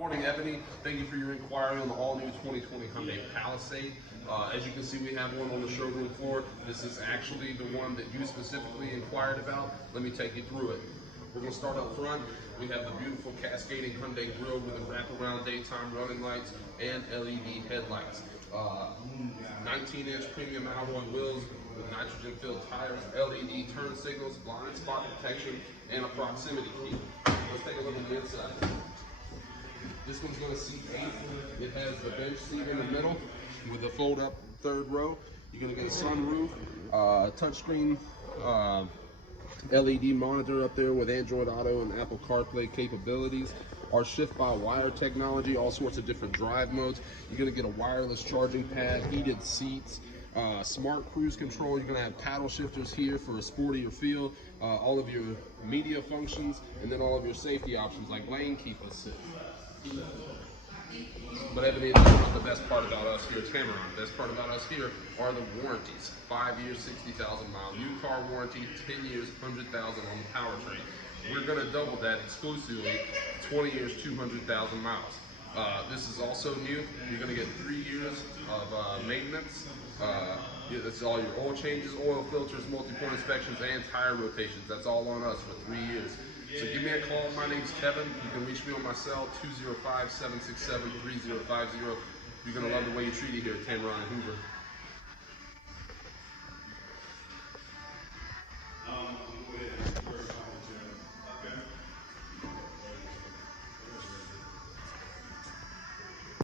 Morning, Ebony. Thank you for your inquiry on the all-new 2020 Hyundai Palisade. As you can see, we have one on the showroom floor. This is actually the one that you specifically inquired about. Let me take you through it. We're going to start up front. We have the beautiful cascading Hyundai grille with the wraparound daytime running lights and LED headlights. 19-inch premium alloy wheels with nitrogen-filled tires, LED turn signals, blind spot protection, and a proximity key. Let's take a look at the inside. This one's going to seat 8. It has the bench seat in the middle with the fold-up third row. You're going to get a sunroof, touchscreen LED monitor up there with Android Auto and Apple CarPlay capabilities. Our shift-by-wire technology, all sorts of different drive modes. You're going to get a wireless charging pad, heated seats, smart cruise control. You're going to have paddle shifters here for a sportier feel, all of your media functions, and then all of your safety options like lane keep assist. But Ebony, that's not the best part about us here at Tameron. The best part about us here are the warranties. 5 years, 60,000 mile new car warranty, 10 years, 100,000 on the powertrain. We're going to double that exclusively, 20 years, 200,000 miles. This is also new. You're going to get 3 years of maintenance. That's all your oil changes, oil filters, multi-point inspections, and tire rotations. That's all on us for 3 years. So give me a call. My name's Kevin. You can reach me on my cell, 205-767-3050. You're going to love the way you're treated here at Tameron Hoover.